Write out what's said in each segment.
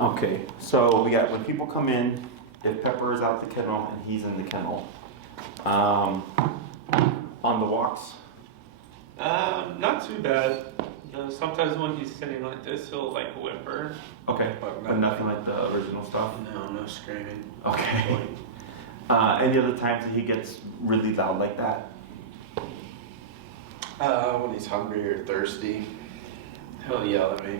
Okay, so we got when people come in, if Pepper is out the kennel and he's in the kennel, on the walks. Not too bad. Sometimes when he's sitting like this, he'll like whimper. Okay, but nothing like the original stuff. No screaming. Okay. Any other times that he gets really loud like that? When he's hungry or thirsty, he'll yell at me.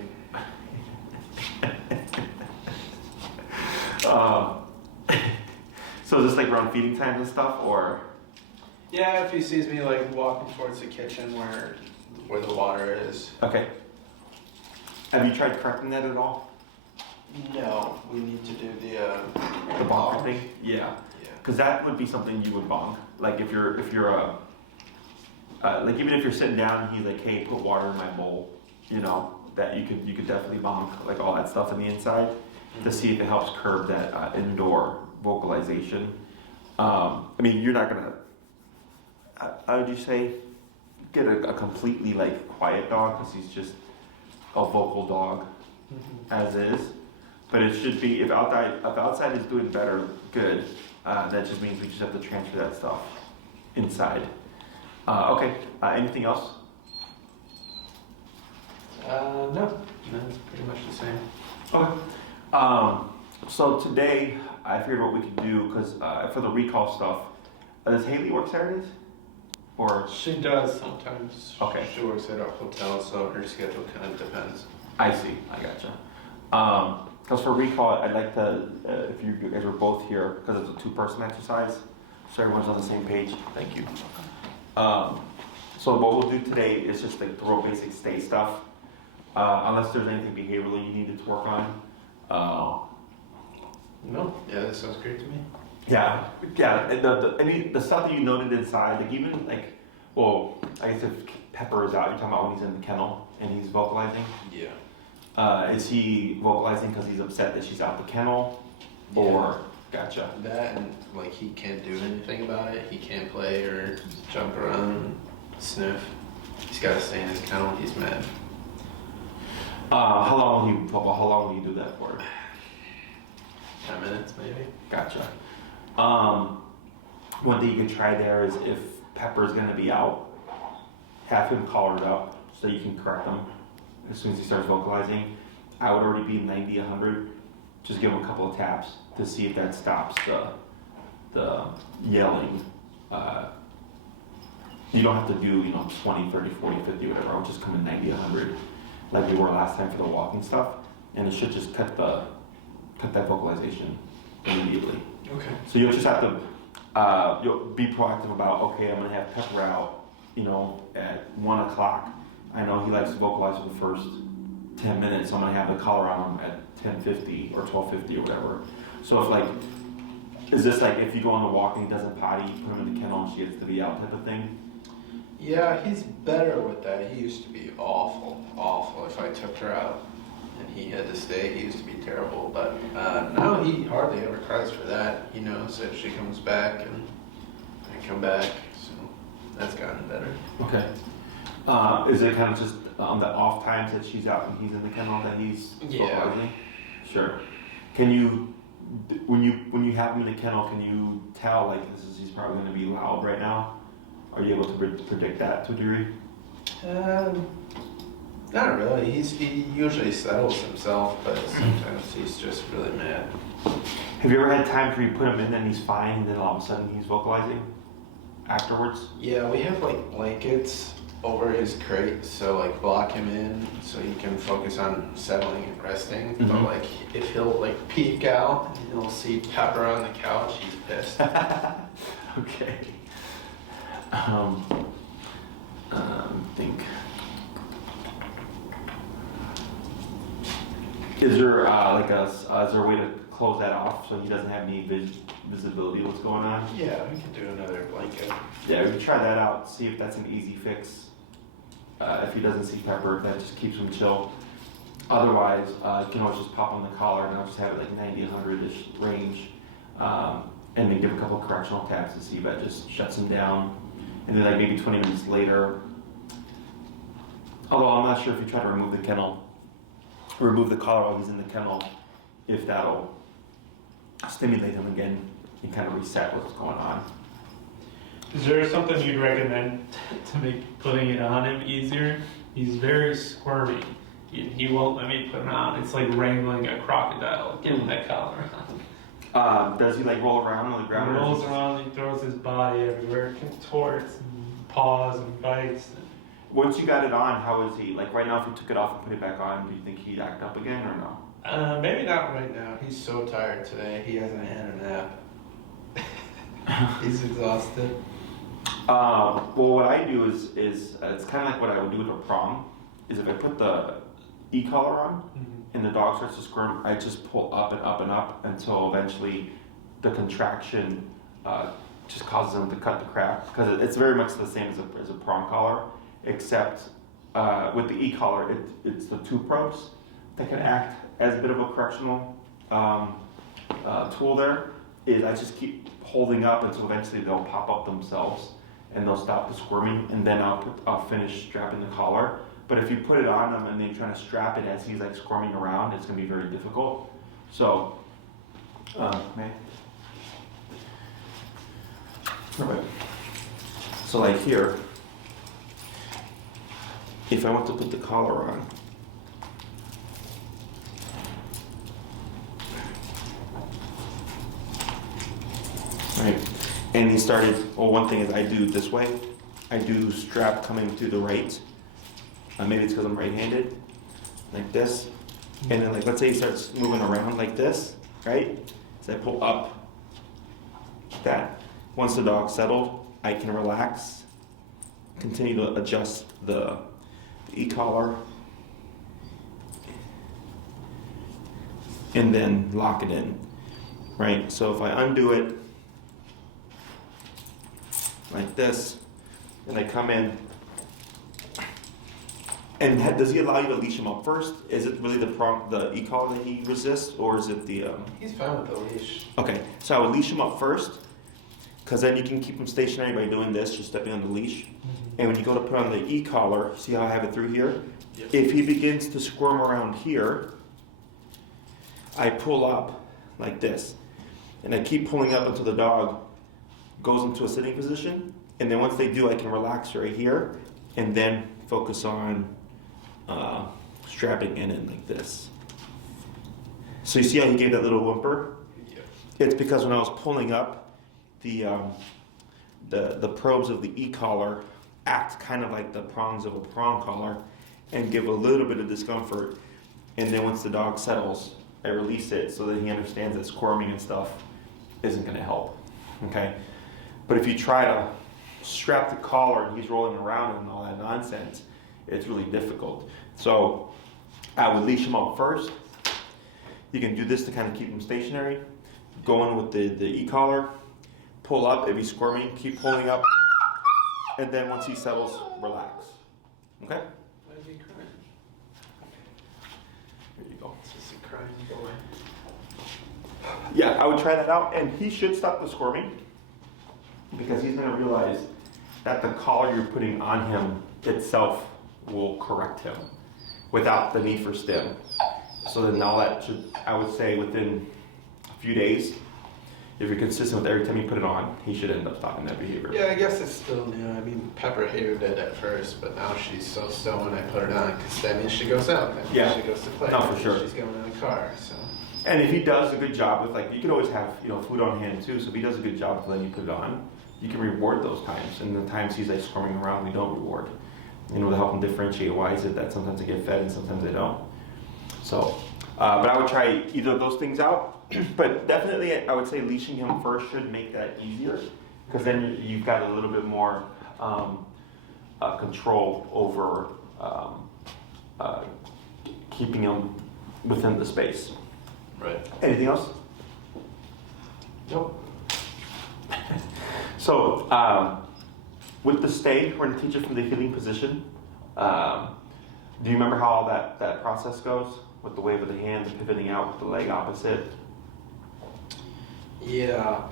So is this like around feeding times and stuff, or? Yeah, if he sees me like walking towards the kitchen where the water is. Okay. Have you tried correcting that at all? No, we need to do the bonk thing? Yeah. Because that would be something you would bonk. Like if you're like even if you're sitting down and he's like, hey, put water in my bowl, you know, that you could definitely bonk like all that stuff on the inside to see if it helps curb that indoor vocalization. I mean, you're not gonna, how would you say, get a completely like quiet dog because he's just a vocal dog as is. But it should be, if outside is doing better, good. That just means we just have to transfer that stuff inside. Okay, anything else? No, it's pretty much the same. Okay. So today, I figured what we could do, because for the recall stuff, does Haley work Saturdays? Or? She does sometimes. Okay. She works at a hotel, so her schedule kind of depends. I see, I gotcha. Because for recall, I'd like to, if you guys were both here, because it's a two-person exercise, so everyone's on the same page. Thank you. So what we'll do today is just like throw basic stay stuff, unless there's anything behaviorally you needed to work on. No, yeah, that sounds great to me. Yeah. And the stuff that you noted inside, like even like, well, I guess if Pepper is out, you're talking about when he's in the kennel and he's vocalizing. Yeah. Is he vocalizing because he's upset that she's out the kennel? Yeah. Or, gotcha. That and like he can't do anything about it. He can't play or jump around, sniff. He's got to stay in his kennel. He's mad. How long will you do that for? 10 minutes maybe. Gotcha. One thing you could try there is if Pepper's gonna be out, have him collared up so you can correct him as soon as he starts vocalizing. I would already be 90, 100. Just give him a couple of taps to see if that stops the yelling. You don't have to do, 20, 30, 40, 50, whatever. I'll just come in 90, 100 like we were last time for the walking stuff. And it should just cut that vocalization immediately. Okay. So you'll just have to you'll be proactive about, okay, I'm gonna have Pepper out, at 1 o'clock. I know he likes to vocalize for the first 10 minutes, so I'm gonna have the collar on him at 10:50 or 12:50 or whatever. So is this like if you go on the walk and he doesn't potty, you put him in the kennel and she gets to be out type of thing? Yeah, he's better with that. He used to be awful. If I took her out and he had to stay, he used to be terrible. But now he hardly ever cries for that. He knows if she comes back and I come back, so that's gotten better. Okay. Is it kind of just on the off times that she's out and he's in the kennel that he's vocalizing? Sure. Can you, when you have him in the kennel, can you tell he's probably going to be loud right now? Are you able to predict that to a degree? Not really. He usually settles himself, but sometimes he's just really mad. Have you ever had times where you put him in and he's fine, and then all of a sudden he's vocalizing afterwards? Yeah, we have blankets over his crate, so block him in so he can focus on settling and resting. Mm-hmm. But if he'll peek out and he'll see Pepper on the couch, he's pissed. Okay. Think. Is there is there a way to close that off so he doesn't have any visibility of what's going on? Yeah, we could do another blanket. Yeah, we can try that out. See if that's an easy fix. If he doesn't see Pepper, that just keeps him chill. Otherwise, you can always just pop on the collar and I'll just have it 90, 100-ish range, and then give a couple correctional taps to see if that just shuts him down. And then maybe 20 minutes later, although I'm not sure if you try to remove the collar while he's in the kennel, if that'll stimulate him again and kind of reset what's going on. Is there something you'd recommend to make putting it on him easier? He's very squirmy. He won't let me put it on. It's like wrangling a crocodile, getting that collar on. Does he like roll around on the He ground? rolls around, he throws his body everywhere, contorts and paws and bites. Once you got it on, how is he? Like right now, if you took it off and put it back on, do you think he'd act up again or no? Maybe not right Right now. now, he's so tired today. He hasn't had a nap. He's exhausted. Well, what I do is it's kind of like what I would do with a prong. Is if I put the e-collar on and the dog starts to squirm, I just pull up and up and up until eventually the contraction just causes them to cut the crap. Because it's very much the same as a prong collar, except with the e-collar, it's the two probes that can act as a bit of a correctional tool there. Is I just keep holding up until eventually they'll pop up themselves and they'll stop the squirming, and then I'll finish strapping the collar. But if you put it on him and then you're trying to strap it as he's like squirming around, it's gonna be very difficult. So, man. Alright. So like here, if I want to put the collar on, right, and he started, well, one thing is I do it this way. I do strap coming through the right. Maybe it's because I'm right-handed, like this. And then like, let's say he starts moving around like this, right? So I pull up like that. Once the dog's settled, I can relax, continue to adjust the e-collar, and then lock it in, right? So if I undo it like this, and I come in, and does he allow you to leash him up first? Is it really the e-collar that he resists, or is it the... He's fine with the leash. Okay, so I would leash him up first, because then you can keep him stationary by doing this, just stepping on the leash. And when you go to put on the e-collar, see how I have it through here? Yep. If he begins to squirm around here, I pull up like this. And I keep pulling up until the dog goes into a sitting position. And then once they do, I can relax right here, and then focus on strapping in like this. So you see how he gave that little whimper? Yep. It's because when I was pulling up, the probes of the e-collar act kind of like the prongs of a prong collar and give a little bit of discomfort. And then once the dog settles, I release it so that he understands that squirming and stuff isn't going to help. Okay? But if you try to strap the collar and he's rolling around and all that nonsense, it's really difficult. So I would leash him up first. You can do this to kind of keep him stationary. Go in with the e-collar, pull up. If he's squirming, keep pulling up. And then once he settles, relax. Okay? Why is he crying? Here you go. It's just a crying boy. Yeah, I would try that out. And he should stop the squirming, because he's going to realize that the collar you're putting on him itself will correct him without the need for stim. So then all that should, I would say, within a few days, if you're consistent with every time you put it on, he should end up stopping that behavior. Yeah, I guess it's still new. I mean, Pepper hated it at first, but now she's so still when I put it on, because that means she goes out. That means Yeah. she goes to play. No, for That means sure. She's going in the car, so. And if he does a good job with, like, you can always have, food on hand too. So if he does a good job with letting you put it on, you can reward those times. And the times he's like squirming around, we don't reward. To help him differentiate why is it that sometimes they get fed and sometimes they don't. So, but I would try either of those things out. But definitely, I would say leashing him first should make that easier, because then you've got a little bit more control over keeping him within the space. Right. Anything else? Nope. So, with the stay, we're going to teach it from the healing position. Do you remember how all that process goes? With the wave of the hand, the pivoting out with the leg opposite? Yeah,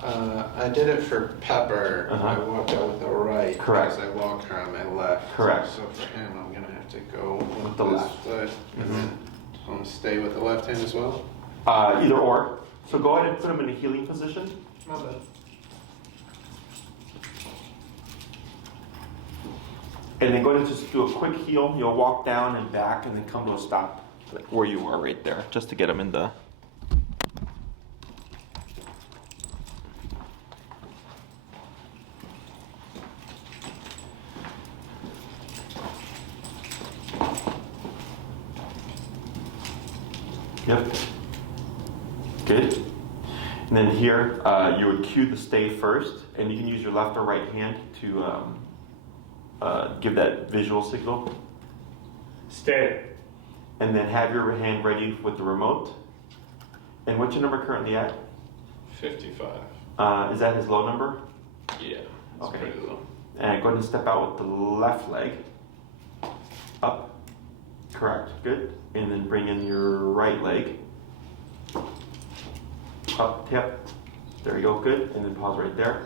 I did it for Pepper. Uh-huh. I walked out with the right. Correct. Because I walked her on my left. Correct. So for him, I'm going to have to go With the this left. foot. And then I'm going to stay with the left hand as well. Either or. So go ahead and put him in a healing position. My bad. And then go ahead and just do a quick heal. You'll walk down and back and then come to a stop where you are right there, just to get him in the... Yep. Good. And then here, you would cue the stay first, and you can use your left or right hand to give that visual signal. Stay. And then have your hand ready with the remote. And what's your number currently at? 55. Is that his low number? Yeah, it's Okay. pretty low. And go ahead and step out with the left leg. Up. Correct. Good. And then bring in your right leg. Up, tip. There you go. Good. And then pause right there.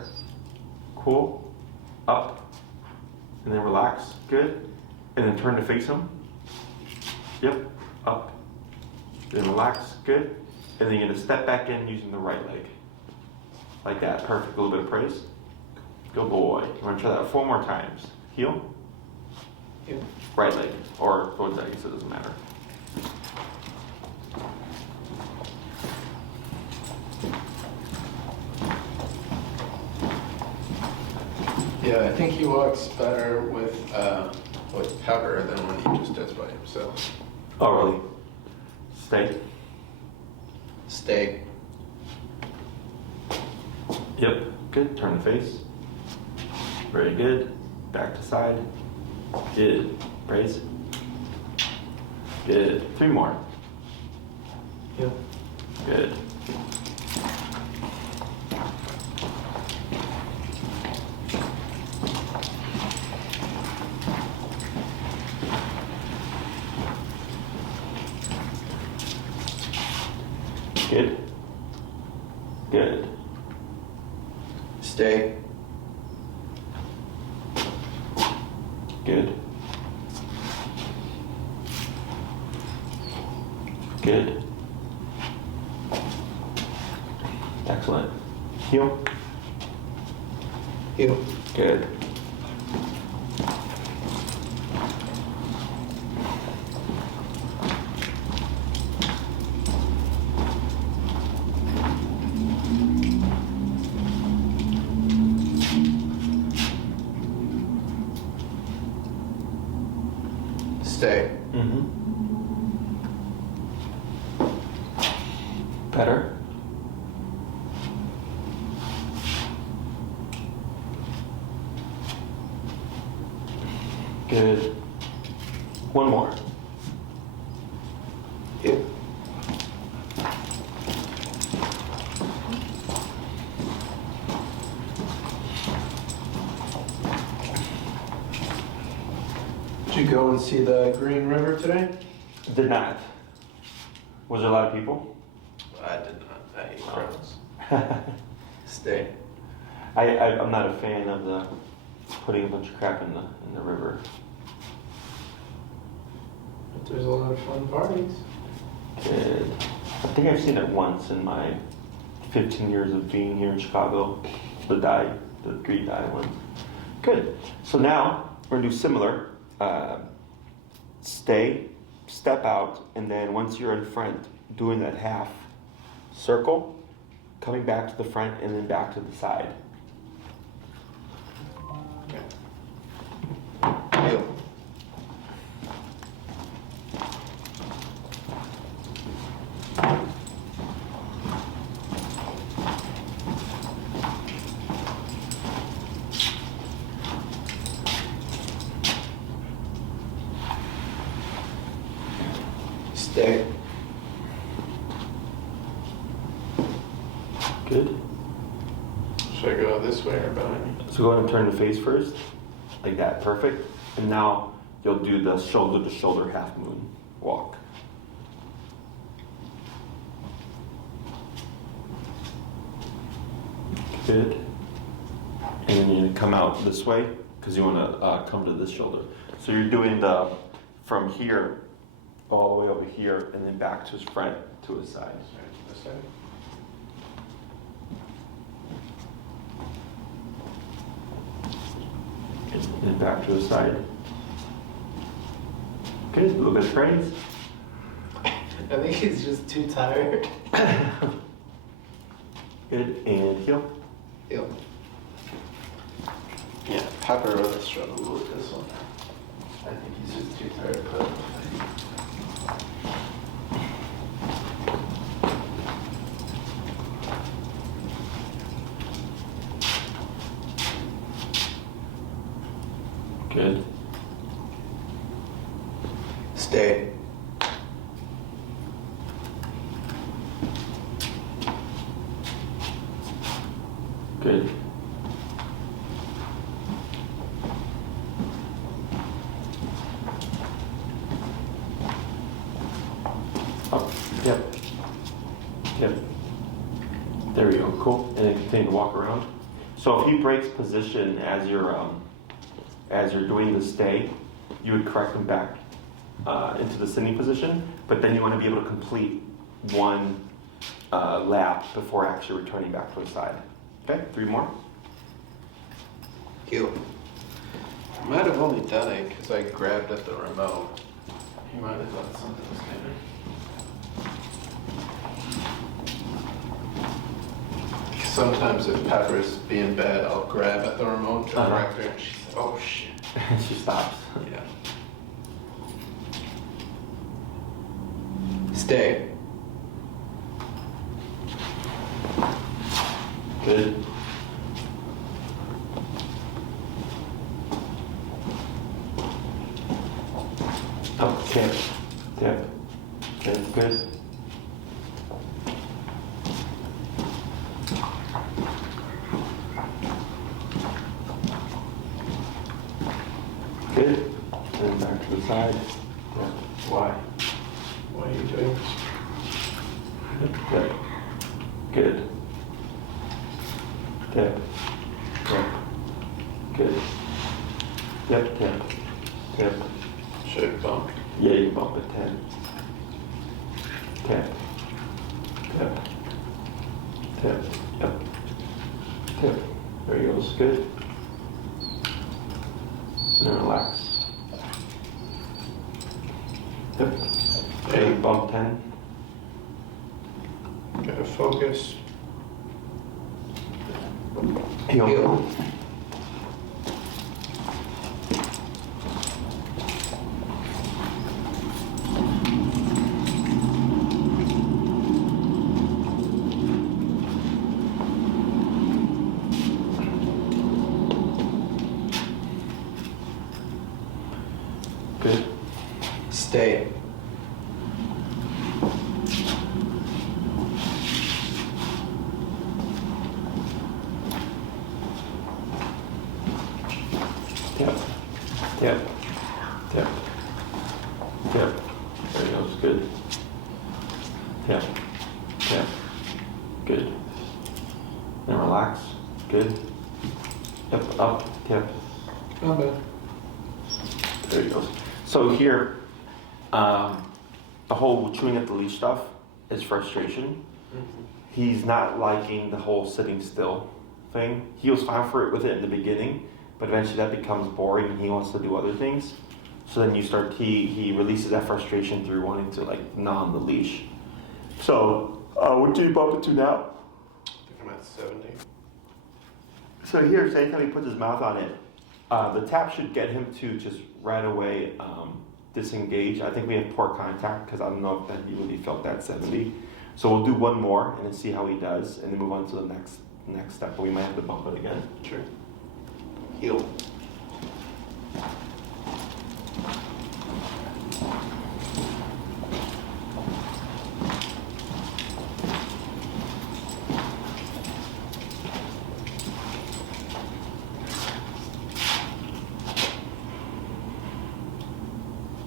Cool. Up. And then relax. Good. And then turn to face him. Yep. Up. Then relax. Good. And then you're going to step back in using the right leg. Like that. Perfect. A little bit of praise. Good boy. You want to try that 4 more times. Heel. Heel. Right leg. Or towards that, so it doesn't matter. Yeah, I think he walks better with Pepper than when he just does by himself. Oh, really? Stay. Stay. Yep. Good. Turn the face. Very good. Back to side. Good. Praise. Good. 3 more. Heel. Good. Good. Good. Stay. Good. Good. Excellent. Heel. Heel. Good. Stay. Mm-hmm. Better. Good. 1 more. Heel. Did you go and see the Green River today? Did not. Was there a lot of people? I did not. I hate Oh. crowds. Stay. I'm not a fan of the putting a bunch of crap in the river. But there's a lot of fun parties. Good. I think I've seen it once in my 15 years of being here in Chicago. The Greek dye one. Good. So now we're gonna do similar. Stay, step out, and then once you're in front, doing that half circle, coming back to the front and then back to the side. Heel. Stay. Good. Should I go this way or behind me? So go ahead and turn the face first, like that, perfect. And now you'll do the shoulder to shoulder half moon walk. Good. And then you come out this way because you want to come to this shoulder. So you're doing the from here all the way over here and then back to his front to his side. this side. And back to the side. Good, a little bit of praise. I think he's just too tired. Good, and heel. Heel. Yeah, Pepper really struggled with this one. I think he's just too tired to put up the fight. Good. Stay. Good. Up. Yep. Yep. There we go. Cool. And then continue to walk around. So if he breaks position as you're doing the stay, you would correct him back into the sitting position, but then you want to be able to complete one lap before actually returning back to the side. Okay, 3 more. Heel. I might have only done it because I grabbed at the remote. He might have done something this kind. Sometimes if Pepper's being bad, I'll grab at the remote to correct her, and she's like, oh shit. She stops. Yeah. Stay. Good. Up, tip, tip. Good, good. Good. And back to the side. Yeah. Why? What are you doing? Good. Good. Tip. Tip. Good. Tip, tip. Tip. Should I bump? Yeah, you can bump it 10. Tip. Tip. Tip. Yep. Tip. There he goes. Good. And then relax. Tip. Okay, bump 10. Gotta focus. Heel. Heel. Good. Stay. Tip. Tip. Tip. Tip. There he goes. Good. Tip. Tip. Good. Then relax. Good. Yep. Up. Tip. Not bad. There he goes. So here, the whole chewing at the leash stuff is frustration. He's not liking the whole sitting still thing. He was fine for it with it in the beginning, but eventually that becomes boring and he wants to do other things. So then he releases that frustration through wanting to like gnaw on the leash. So what do you bump it to now? I think I'm at 70. So here, anytime he puts his mouth on it, the tap should get him to just right away disengage. I think we have poor contact because I don't know if that he really felt that 70. So we'll do one more and then see how he does and then move on to the next step. But we might have to bump it again. Sure. Heel.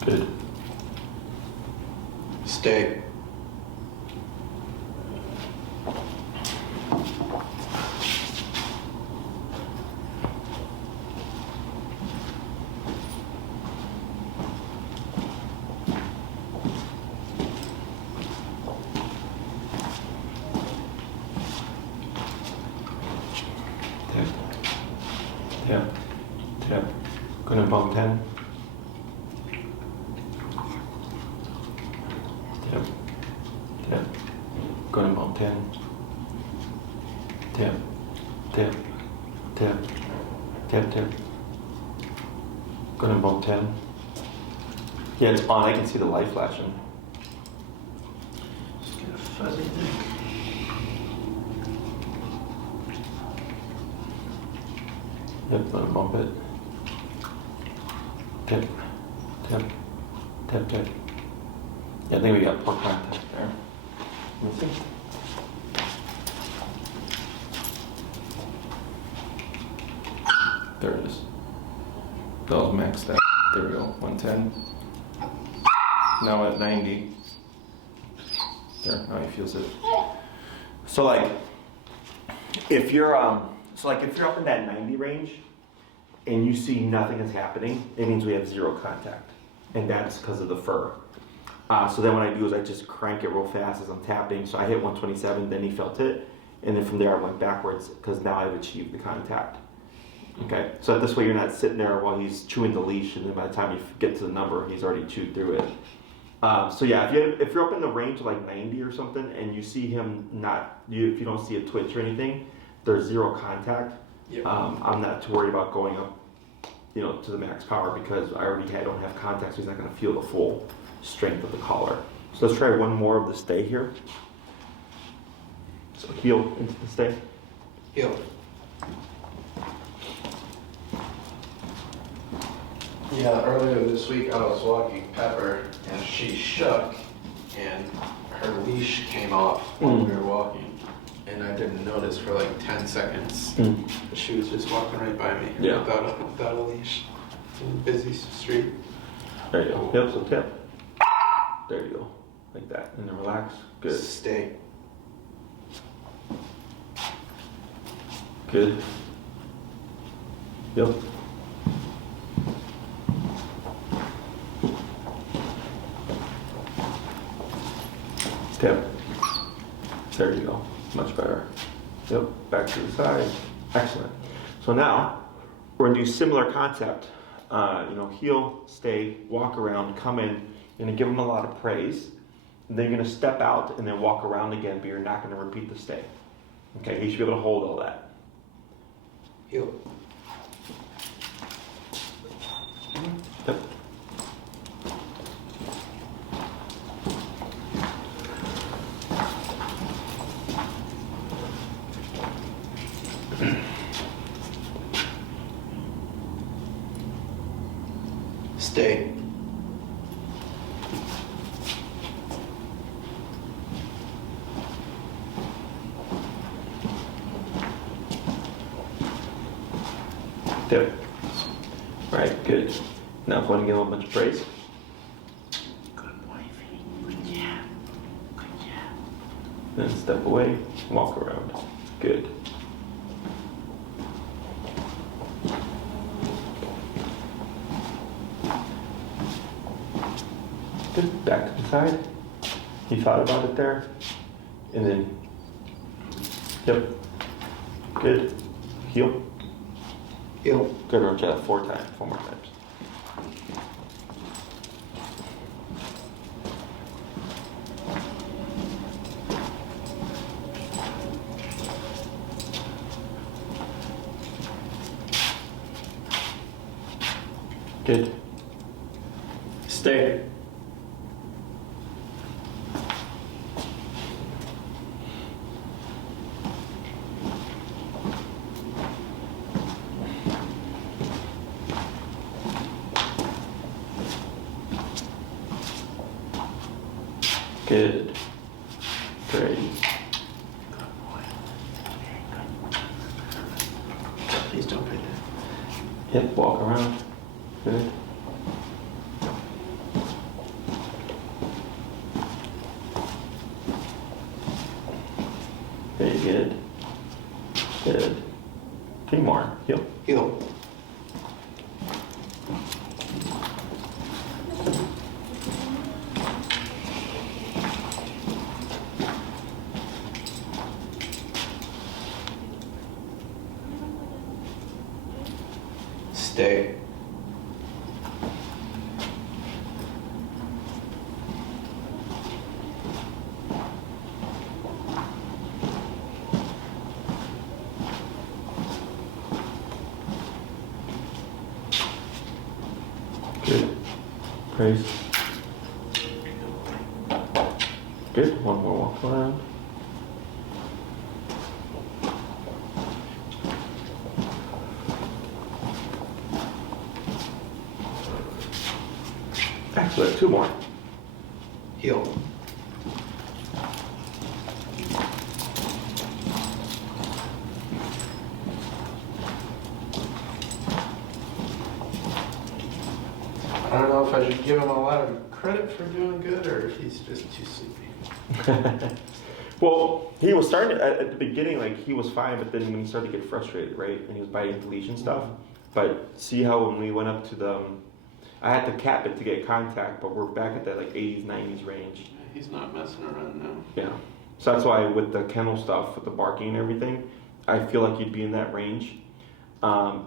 Good. Stay. 10. Tap, tap, tap, tap, tap. Go to about 10. Yeah, it's on. I can see the light flashing. Just get a fuzzy neck. Yep, let him bump it. Tap, tap, tap, tap. Yeah, I think we got poor contact there. Let me see. There it is. That was maxed out. There we go, 110. Now at 90. There, now he feels it. So like, if you're if you're up in that 90 range and you see nothing is happening, it means we have zero contact. And that's because of the fur. So then what I do is I just crank it real fast as I'm tapping. So I hit 127, then he felt it. And then from there I went backwards because now I've achieved the contact. Okay, so this way you're not sitting there while he's chewing the leash, and then by the time you get to the number, he's already chewed through it. So yeah, if you're up in the range of like 90 or something, and you see him if you don't see a twitch or anything, there's zero contact. Yep. I'm not too worried about going up, to the max power because I don't have contact, so he's not going to feel the full strength of the collar. So let's try one more of the stay here. So heel into the stay. Heel. Yeah, earlier this week I was walking Pepper and she shook and her leash came off while we were walking. And I didn't notice for like 10 seconds. She was just walking right by me without a leash in a busy street. There you go. Yep, so tip. There you go. Like that. And then relax. Good. Stay. Good. Yep. Tip. There you go. Much better. Yep. Back to the side. Excellent. So now we're gonna do similar concept. Heel, stay, walk around, come in. You're gonna give him a lot of praise. And then you're gonna step out and then walk around again, but you're not gonna repeat the stay. Okay, he should be able to hold all that. Heel. Yep. Stay. Tip. Right, good. Now go ahead and give him a bunch of praise. Good boy, Good job. Good job. Then step away, walk around. Good. Good. Back to the side. He thought about it there. And then, yep. Good. Heel. Heel. Good. Roach that 4 more times. Good. Stay. Good. Great. Please don't pay that. Yep, walk around. Good. Very good. Good. 2 more. Heel. Heel. Stay. Praise. Good. One more walk around. Excellent. Two more. Heel. I don't know if I should give him a lot of credit for doing good or if he's just too sleepy. Well, he was starting at the beginning, like he was fine, but then when he started to get frustrated, right, and he was biting the leash and stuff. But see how when we went up to the, I had to cap it to get contact, but we're back at that like 80s, 90s range. He's not messing around now. Yeah. So that's why with the kennel stuff, with the barking and everything, I feel like you'd be in that range.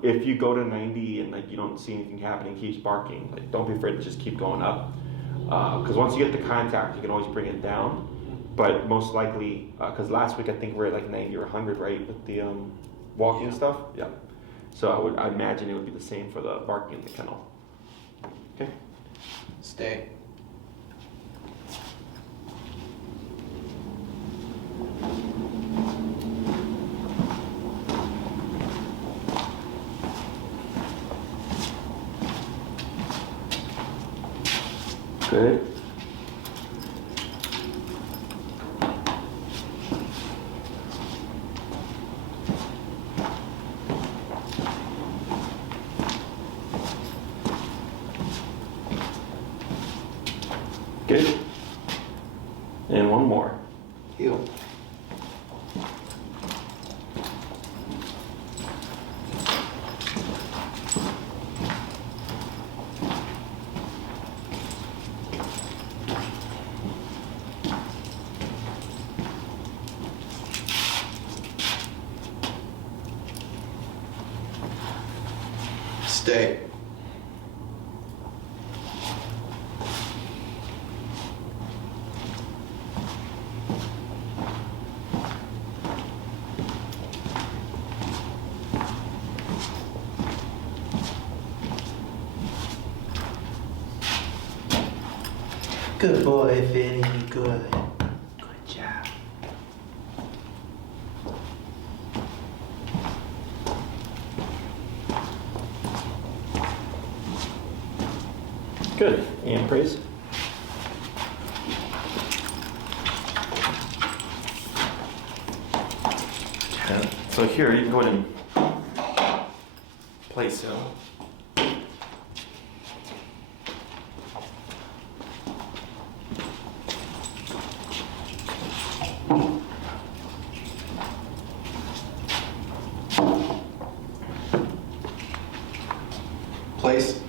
If you go to 90 and like you don't see anything happening, keeps barking, like don't be afraid to just keep going up. Because once you get the contact, you can always bring it down. But most likely, because last week I think we were at like 90 or 100, right, with the walking stuff. Yeah. So I imagine it would be the same for the barking in the kennel. Okay. Stay. Good. Good. And one more. Heel. Stay. Good boy, Vinny. Good. Good job. Good. And praise. Okay. So here you can go ahead and place him. Place.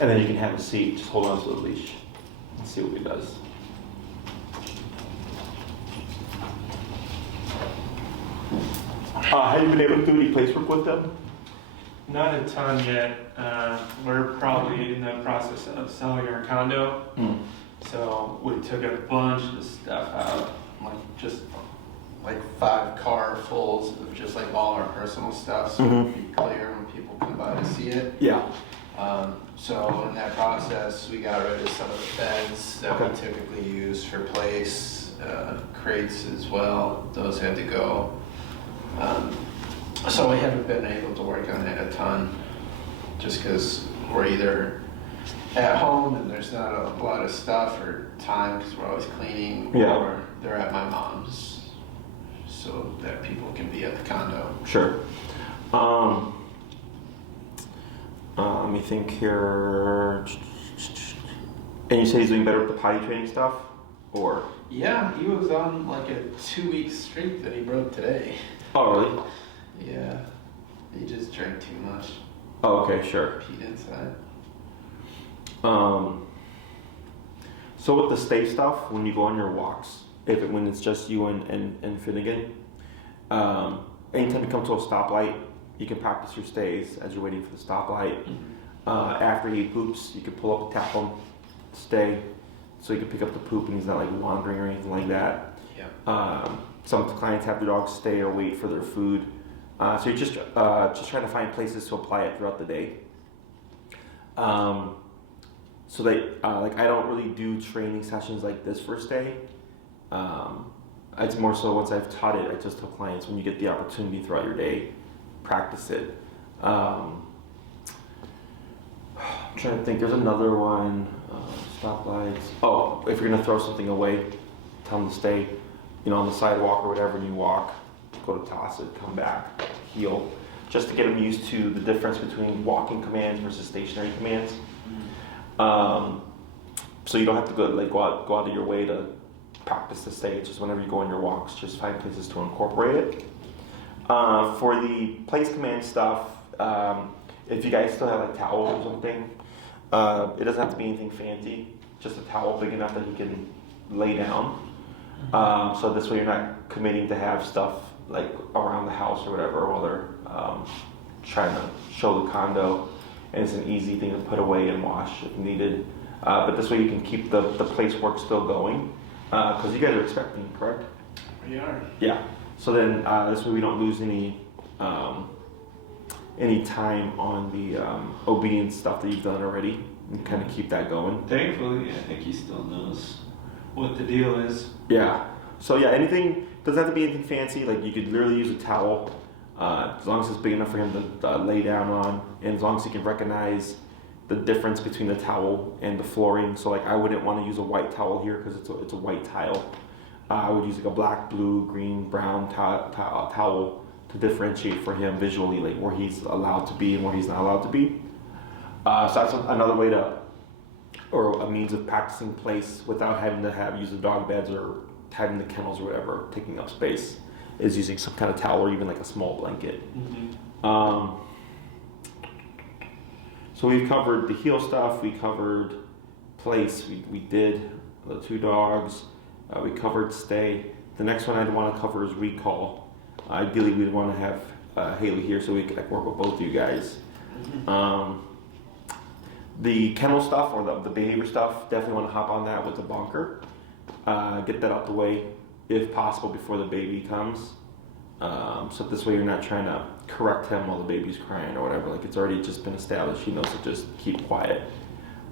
And then you can have a seat. Just hold on to the leash and see what he does. Have you been able to do any place work with them? Not a ton yet. We're probably in the process of selling our condo. So we took a bunch of stuff out. Like 5 car fulls of just like all our personal stuff, so it'll be clear when people come by to see it. Yeah. So in that process, we got rid of some of the beds that we typically use for place, crates as well. Those had to go. So we haven't been able to work on it a ton, just because we're either at home and there's not a lot of stuff or time because we're always cleaning, or they're at my mom's, so that people can be at the condo. Sure. Let me think here. And you said he's doing better with the potty training stuff, or? Yeah, he was on like a 2-week streak that he broke today. Oh, really? Yeah, he just drank too much. Oh, okay, sure. Peed inside. So with the stay stuff, when you go on your walks, when it's just you and Finnegan, anytime you come to a stoplight, you can practice your stays as you're waiting for the stoplight. After he poops, you can pull up, tap him, stay, so you can pick up the poop and he's not like wandering or anything like that. Yeah. Some clients have their dogs stay or wait for their food. So you're just trying to find places to apply it throughout the day. So they like I don't really do training sessions like this first day. It's more so once I've taught it, I just tell clients when you get the opportunity throughout your day, practice it. I'm trying to think. There's another one. Stoplights. Oh, if you're gonna throw something away, tell them to stay, on the sidewalk or whatever. And you walk, go to toss it, come back, heel, just to get them used to the difference between walking commands versus stationary commands. So you don't have to go out of your way to practice the stage. Just whenever you go on your walks, just find places to incorporate it. For the place command stuff, if you guys still have like towels or something, it doesn't have to be anything fancy. Just a towel big enough that you can lay down. So this way you're not committing to have stuff like around the house or whatever while they're trying to show the condo. And it's an easy thing to put away and wash if needed. But this way you can keep the place work still going. Because you guys are expecting, correct? We are. Yeah. So then this way we don't lose any time on the obedience stuff that you've done already, and kind of keep that going. Thankfully, I think he still knows what the deal is. Yeah. So yeah, anything doesn't have to be anything fancy. Like you could literally use a towel, as long as it's big enough for him to lay down on, and as long as he can recognize the difference between the towel and the flooring. So like I wouldn't want to use a white towel here because it's a white tile. I would use like a black, blue, green, brown towel to differentiate for him visually, like where he's allowed to be and where he's not allowed to be. So that's another way or a means of practicing place without having to use the dog beds or having the kennels or whatever taking up space, is using some kind of towel or even like a small blanket. Mm-hmm. So we've covered the heel stuff, we covered place, we did the 2 dogs, we covered stay. The next one I'd want to cover is recall. Ideally we'd want to have Haley here so we could work with both of you guys. Mm-hmm. The kennel stuff or the behavior stuff, definitely want to hop on that with the bonker. Get that out the way if possible before the baby comes. So this way you're not trying to correct him while the baby's crying or whatever. Like it's already just been established. He knows to just keep quiet.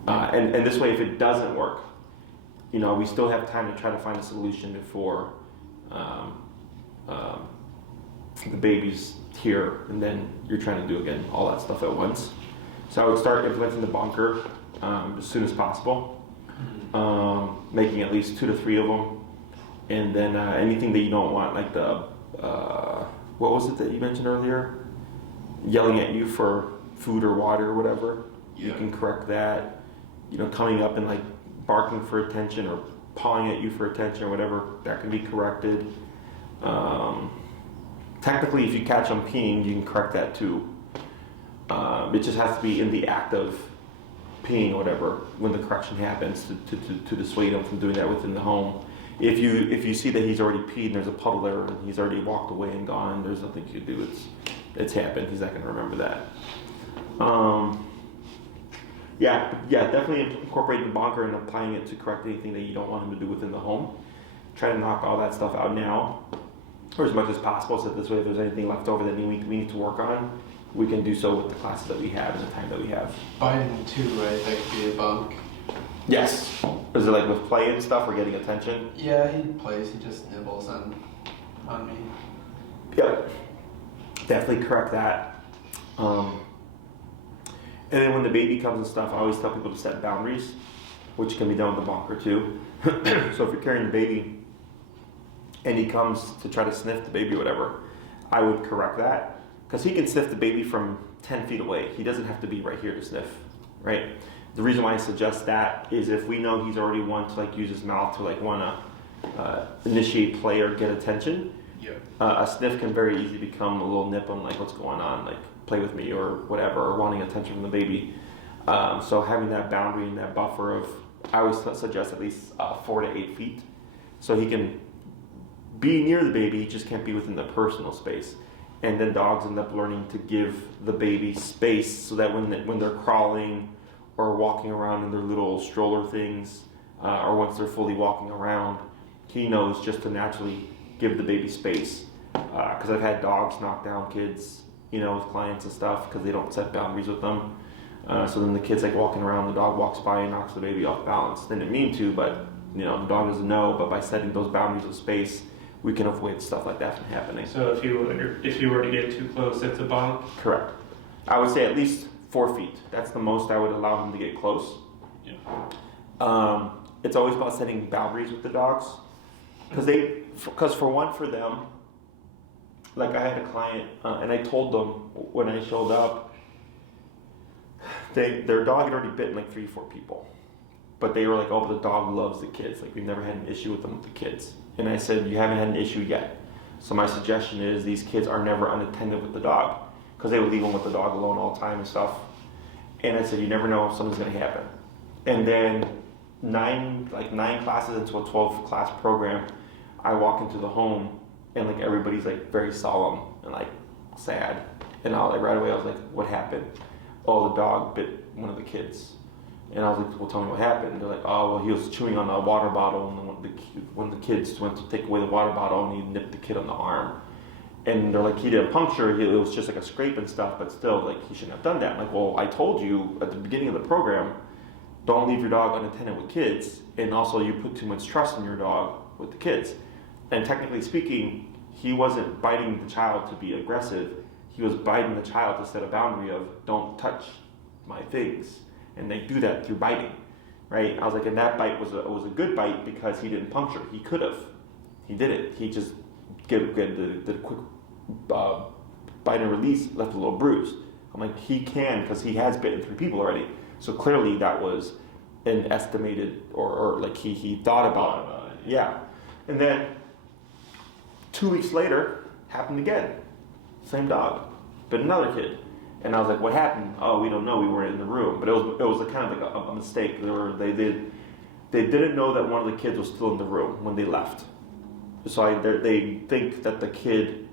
And this way, if it doesn't work, we still have time to try to find a solution before the baby's here, and then you're trying to do again all that stuff at once. So I would start implementing the bonker as soon as possible, making at least 2 to 3 of them, and then anything that you don't want, like the what was it that you mentioned earlier? Yelling at you for food or water or whatever. Yeah. You can correct that. Coming up and barking for attention or pawing at you for attention or whatever, that can be corrected. Technically, if you catch them peeing, you can correct that too. It just has to be in the act of peeing or whatever when the correction happens to dissuade him from doing that within the home. If you see that he's already peed and there's a puddle there and he's already walked away and gone, there's nothing you can do. It's happened. He's not going to remember that. Yeah, definitely incorporating the bonker and applying it to correct anything that you don't want him to do within the home. Try to knock all that stuff out now, or as much as possible, so this way if there's anything left over that we need to work on, we can do so with the classes that we have and the time that we have. Biting too, right? That could be a bunk. Yes. Is it with play and stuff or getting attention? Yeah, he plays. He just nibbles on me. Yep. Definitely correct that. And then when the baby comes and stuff, I always tell people to set boundaries, which can be done with the bonker too. So if you're carrying the baby and he comes to try to sniff the baby or whatever, I would correct that. Because he can sniff the baby from 10 feet away. He doesn't have to be right here to sniff, right? The reason why I suggest that is if we know he's already want to use his mouth to want to initiate play or get attention, a sniff can very easily become a little nip on what's going on, play with me or whatever, or wanting attention from the baby. So having that boundary and that buffer of, I always suggest at least 4 to 8 feet, so he can be near the baby, he just can't be within the personal space. And then dogs end up learning to give the baby space so that when they're crawling or walking around in their little stroller things, or once they're fully walking around, he knows just to naturally give the baby space. Because I've had dogs knock down kids, with clients and stuff because they don't set boundaries with them. So then the kid's like walking around, the dog walks by and knocks the baby off balance. They didn't mean to, but the dog doesn't know. But by setting those boundaries of space, we can avoid stuff like that from happening. So if you were to get too close, it's a bonk. Correct. I would say at least 4 feet. That's the most I would allow them to get close. Yeah. It's always about setting boundaries with the dogs, because for them, like I had a client, and I told them when I showed up, their dog had already bitten like 3-4 people, but they were like, oh, but the dog loves the kids. Like we've never had an issue with them with the kids. And I said, you haven't had an issue yet. So my suggestion is these kids are never unattended with the dog, because they would leave them with the dog alone all the time and stuff. And I said, you never know if something's going to happen. And then 9 classes into a 12 class program, I walk into the home and like everybody's like very solemn and like sad. And I was like, right away I was like, what happened? Oh, the dog bit one of the kids. And I was like, well, tell me what happened. They're like, oh, well, he was chewing on a water bottle, and one of the kids went to take away the water bottle, and he nipped the kid on the arm. And they're like, he didn't puncture, it was just like a scrape and stuff, but still, like, he shouldn't have done that. I'm like, well, I told you at the beginning of the program, don't leave your dog unattended with kids, and also you put too much trust in your dog with the kids. And technically speaking, he wasn't biting the child to be aggressive, he was biting the child to set a boundary of, don't touch my things. And they do that through biting, right? I was like, and that bite was a good bite because he didn't puncture. He could have. He didn't. He just did a quick bite and release, left a little bruise. I'm like, he can because he has bitten 3 people already. So clearly that was an estimated or like he thought about it. Yeah. And then 2 weeks later, happened again. Same dog, but another kid. And I was like, what happened? Oh, we don't know. We weren't in the room. But it was a kind of like a mistake. They didn't know that one of the kids was still in the room when they left. So they think that the kid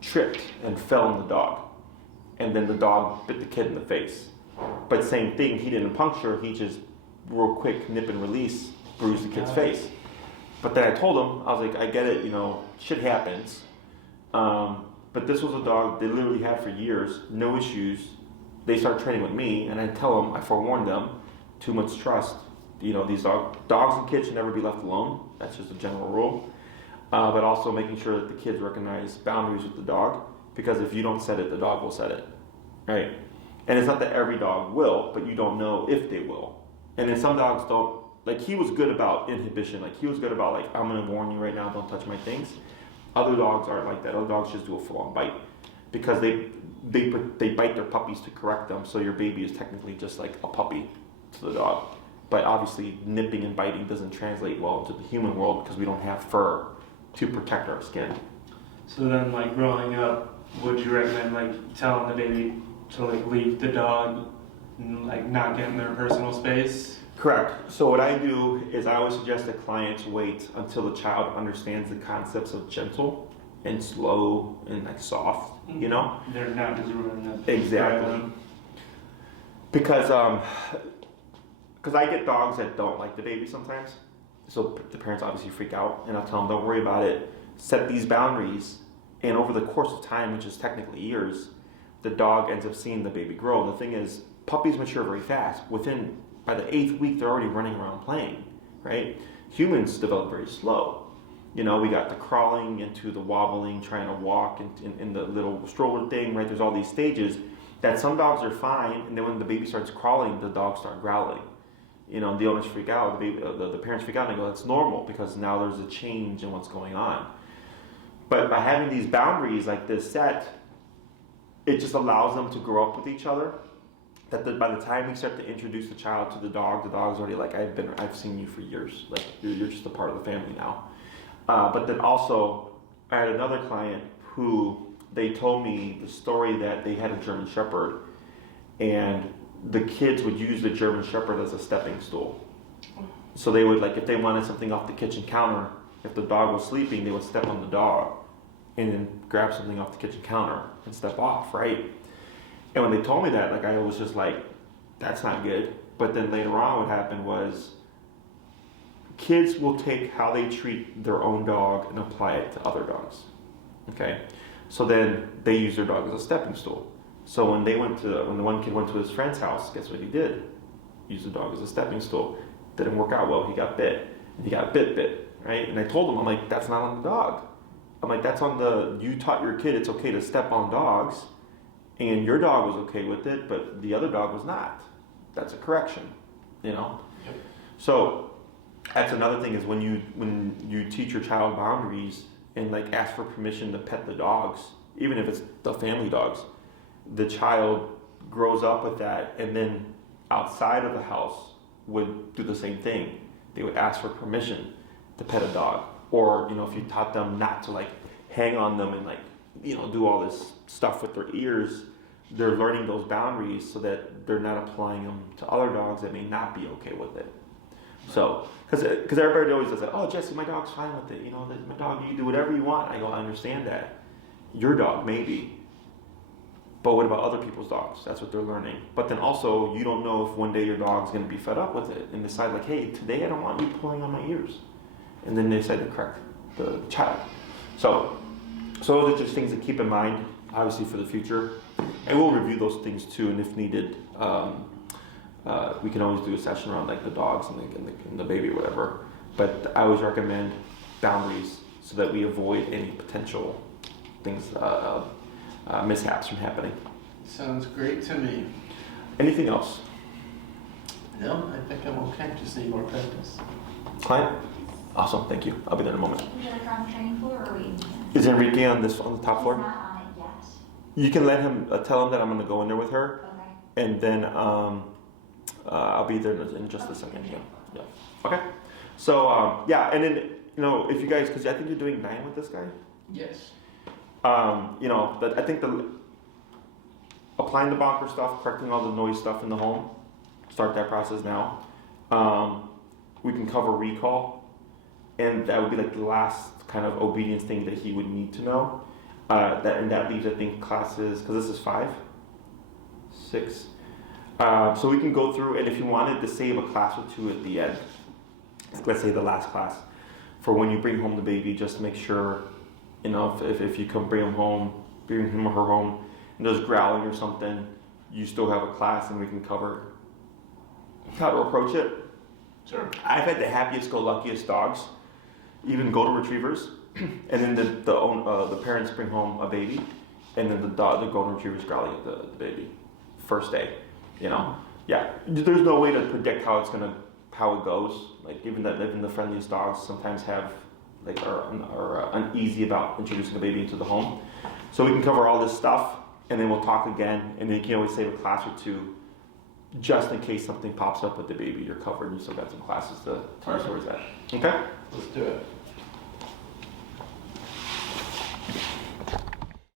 tripped and fell on the dog. And then the dog bit the kid in the face. But same thing, he didn't puncture. He just real quick nip and release bruised the kid's face. But then I told him, I was like, I get it, shit happens. But this was a dog they literally had for years, no issues. They start training with me, and I tell them, I forewarn them, too much trust. These dogs and kids should never be left alone. That's just a general rule. But also making sure that the kids recognize boundaries with the dog, because if you don't set it, the dog will set it, right? And it's not that every dog will, but you don't know if they will. And then some dogs don't. Like he was good about inhibition. Like he was good about like, I'm gonna warn you right now, don't touch my things. Other dogs aren't like that. Other dogs just do a full-on bite because they bite their puppies to correct them. So your baby is technically just like a puppy to the dog. But obviously, nipping and biting doesn't translate well into the human world because we don't have fur to protect our skin. So then, like growing up, would you recommend like telling the baby to like leave the dog, and, like not get in their personal space? Correct. So what I do is I always suggest that clients wait until the child understands the concepts of gentle and slow and like soft, They're not just ruining that. Exactly. Because I get dogs that don't like the baby sometimes. So the parents obviously freak out, and I'll tell them, don't worry about it. Set these boundaries, and over the course of time, which is technically years, the dog ends up seeing the baby grow. And the thing is, puppies mature very fast. By the 8th week, they're already running around playing, right? Humans develop very slow. We got the crawling into the wobbling, trying to walk in the little stroller thing, right? There's all these stages that some dogs are fine, and then when the baby starts crawling, the dogs start growling. The owners freak out, the parents freak out, and they go, that's normal, because now there's a change in what's going on. But by having these boundaries like this set, it just allows them to grow up with each other. That by the time we start to introduce the child to the dog's already like, I've seen you for years. Like you're just a part of the family now. But then also, I had another client who they told me the story that they had a German Shepherd, and the kids would use the German Shepherd as a stepping stool. So they would, like, if they wanted something off the kitchen counter, if the dog was sleeping, they would step on the dog and then grab something off the kitchen counter and step off, right? And when they told me that, like, I was just like, that's not good. But then later on, what happened was kids will take how they treat their own dog and apply it to other dogs. Okay? So then they use their dog as a stepping stool. So when the one kid went to his friend's house, guess what he did? Used the dog as a stepping stool. Didn't work out well. He got bit. And he got bit, right? And I told him, I'm like, that's not on the dog. I'm like, that's on you taught your kid it's okay to step on dogs, and your dog was okay with it, but the other dog was not. That's a correction, you know? Yep. So that's another thing is when you teach your child boundaries and like ask for permission to pet the dogs, even if it's the family dogs, the child grows up with that, and then outside of the house would do the same thing. They would ask for permission to pet a dog. Or, if you taught them not to like hang on them and like, do all this stuff with their ears, they're learning those boundaries so that they're not applying them to other dogs that may not be okay with it. So, because everybody always does that, oh, Jesse, my dog's fine with it. My dog, you can do whatever you want. I go, I understand that. Your dog, maybe. But what about other people's dogs? That's what they're learning. But then also, you don't know if one day your dog's going to be fed up with it and decide like, hey, today I don't want you pulling on my ears. And then they decide to correct the child. So those are just things to keep in mind, obviously, for the future. And we'll review those things too, and if needed, we can always do a session around like the dogs and the baby or whatever. But I always recommend boundaries so that we avoid any potential things, mishaps from happening. Sounds great to me. Anything else? No, I think I'm okay. Just need more practice. Client? Awesome, thank you. I'll be there in a moment. Would you like her on the training floor, or are we? Is Enrique on the top floor? He's not on it yet. You can let him tell him that I'm going to go in there with her, Okay. and then I'll be there in just a second. Yeah. Okay. So and then if you guys, because I think you're doing 9 with this guy. Yes. I think applying the bonker stuff, correcting all the noise stuff in the home, start that process now. We can cover recall, and that would be like the last kind of obedience thing that he would need to know. That leaves, I think, classes, because this is 5, 6. So we can go through, and if you wanted to save a class or 2 at the end, let's say the last class, for when you bring home the baby, just to make sure, if you come bring him or her home, and there's growling or something, you still have a class, and we can cover how to approach it. Sure. I've had the happiest go luckiest dogs, even golden retrievers, and then the parents bring home a baby, and then the golden retriever's growling at the baby first day. Yeah. There's no way to predict how it goes. Like even the friendliest dogs sometimes have are uneasy about introducing a baby into the home. So we can cover all this stuff, and then we'll talk again, and then you can always save a class or 2. Just in case something pops up with the baby, you're covered. You still got some classes to tell us where it's at. Okay? Let's do it.